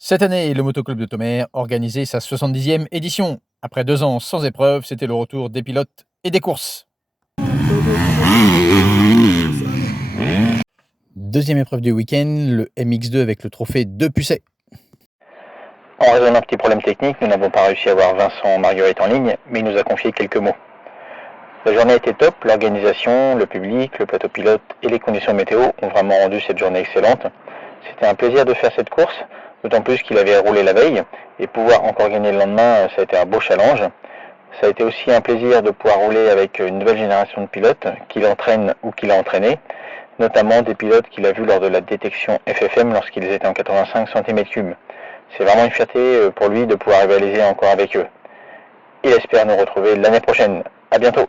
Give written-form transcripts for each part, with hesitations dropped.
Cette année, le Motoclub de Tonnerre organisait sa 70e édition. Après 2 ans sans épreuve, c'était le retour des pilotes et des courses. Deuxième épreuve du week-end, le MX2 avec le trophée de Pucet. En raison d'un petit problème technique, nous n'avons pas réussi à avoir Vincent Marguerite en ligne, mais il nous a confié quelques mots. La journée était top, l'organisation, le public, le plateau pilote et les conditions météo ont vraiment rendu cette journée excellente. C'était un plaisir de faire cette course, d'autant plus qu'il avait roulé la veille, et pouvoir encore gagner le lendemain, ça a été un beau challenge. Ça a été aussi un plaisir de pouvoir rouler avec une nouvelle génération de pilotes qui l'entraînent ou qui l'a entraîné, notamment des pilotes qu'il a vus lors de la détection FFM lorsqu'ils étaient en 85 cm3. C'est vraiment une fierté pour lui de pouvoir rivaliser encore avec eux. Il espère nous retrouver l'année prochaine. À bientôt.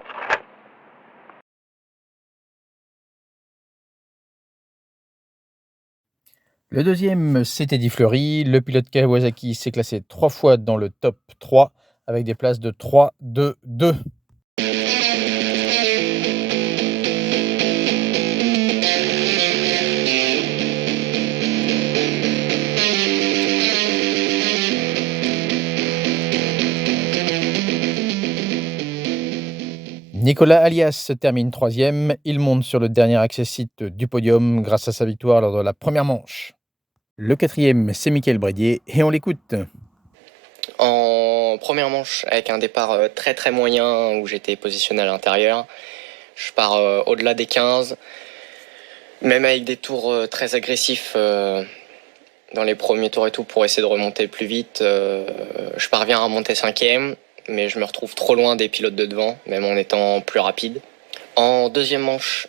Le deuxième, c'était Eddie Fleury. Le pilote Kawasaki s'est classé 3 fois dans le top 3 avec des places de 3, 2, 2. Nicolas Alias termine 3e. Il monte sur le dernier accessite du podium grâce à sa victoire lors de la première manche. Le 4e, c'est Mickaël Brédier et on l'écoute. En première manche, avec un départ très très moyen où j'étais positionné à l'intérieur, je pars au-delà des 15, même avec des tours très agressifs dans les premiers tours et tout pour essayer de remonter plus vite. Je parviens à remonter 5e, mais je me retrouve trop loin des pilotes de devant, même en étant plus rapide. En deuxième manche,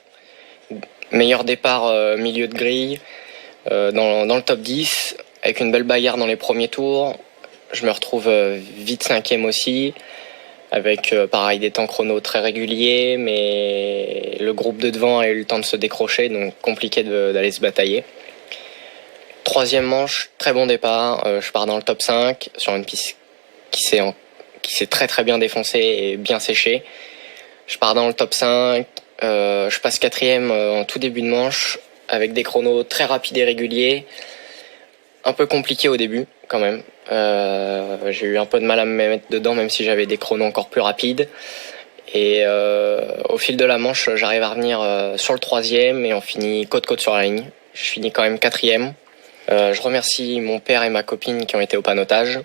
meilleur départ milieu de grille, dans le top 10, avec une belle bagarre dans les premiers tours. Je me retrouve vite 5e aussi, avec pareil des temps chrono très réguliers, mais le groupe de devant a eu le temps de se décrocher, donc compliqué d'aller se batailler. Troisième manche, très bon départ, je pars dans le top 5 sur une piste qui s'est très très bien défoncée et bien séchée. Je pars dans le top 5, je passe 4e en tout début de manche, avec des chronos très rapides et réguliers, un peu compliqué au début quand même. J'ai eu un peu de mal à me mettre dedans, même si j'avais des chronos encore plus rapides. Et au fil de la manche, j'arrive à revenir sur le 3e et on finit côte-côte sur la ligne. Je finis quand même 4e. Je remercie mon père et ma copine qui ont été au panotage,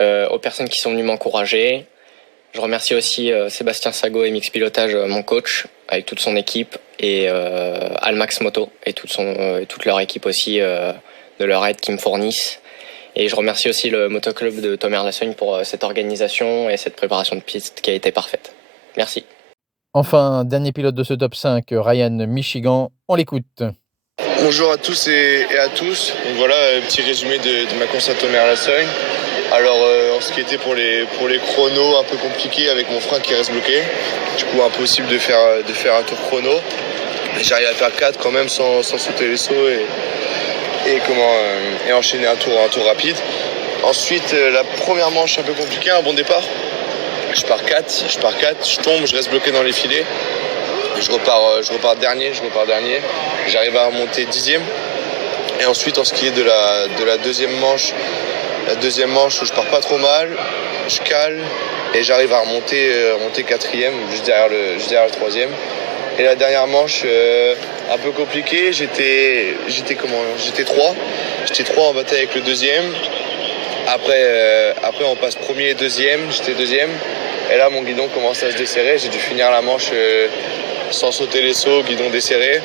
aux personnes qui sont venues m'encourager. Je remercie aussi Sébastien Sago et Mix Pilotage, mon coach, avec toute son équipe, et Almax Moto et toute leur équipe aussi, de leur aide qu'ils me fournissent. Et je remercie aussi le Motoclub de Tonnerre-la-Sogne pour cette organisation et cette préparation de piste qui a été parfaite. Merci. Enfin, dernier pilote de ce top 5, Ryan Michigan, on l'écoute. Bonjour à tous et à tous. Donc voilà, petit résumé de ma course à Tonnerre-la-Sogne. Alors en ce qui était pour les chronos, un peu compliqué avec mon frein qui reste bloqué. Du coup impossible de faire un tour chrono. J'arrive à faire 4 quand même sans sauter les sauts et enchaîner un tour rapide. Ensuite la première manche un peu compliquée, un bon départ. Je pars 4, je tombe, je reste bloqué dans les filets. Je repars dernier. J'arrive à remonter 10e. Et ensuite en ce qui est de la deuxième manche, où je pars pas trop mal, je cale et j'arrive à remonter 4e, juste derrière le 3e. Et la dernière manche, un peu compliquée, j'étais 3. J'étais 3 en bataille avec le deuxième. Après on passe premier et deuxième, j'étais deuxième. Et là mon guidon commence à se desserrer, j'ai dû finir la manche sans sauter les sauts, guidon desserré,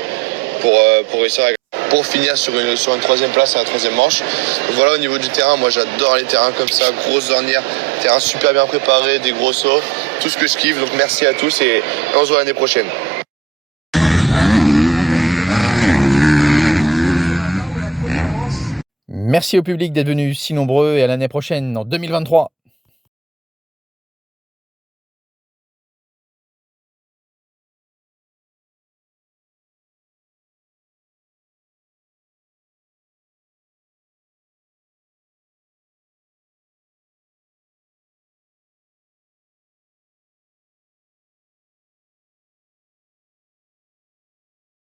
pour réussir pour finir sur une troisième place à la troisième manche. Donc voilà, au niveau du terrain, moi j'adore les terrains comme ça, grosse ornière, terrain super bien préparé, des gros sauts, tout ce que je kiffe. Donc merci à tous et on se voit l'année prochaine. Merci au public d'être venu si nombreux et à l'année prochaine, en 2023.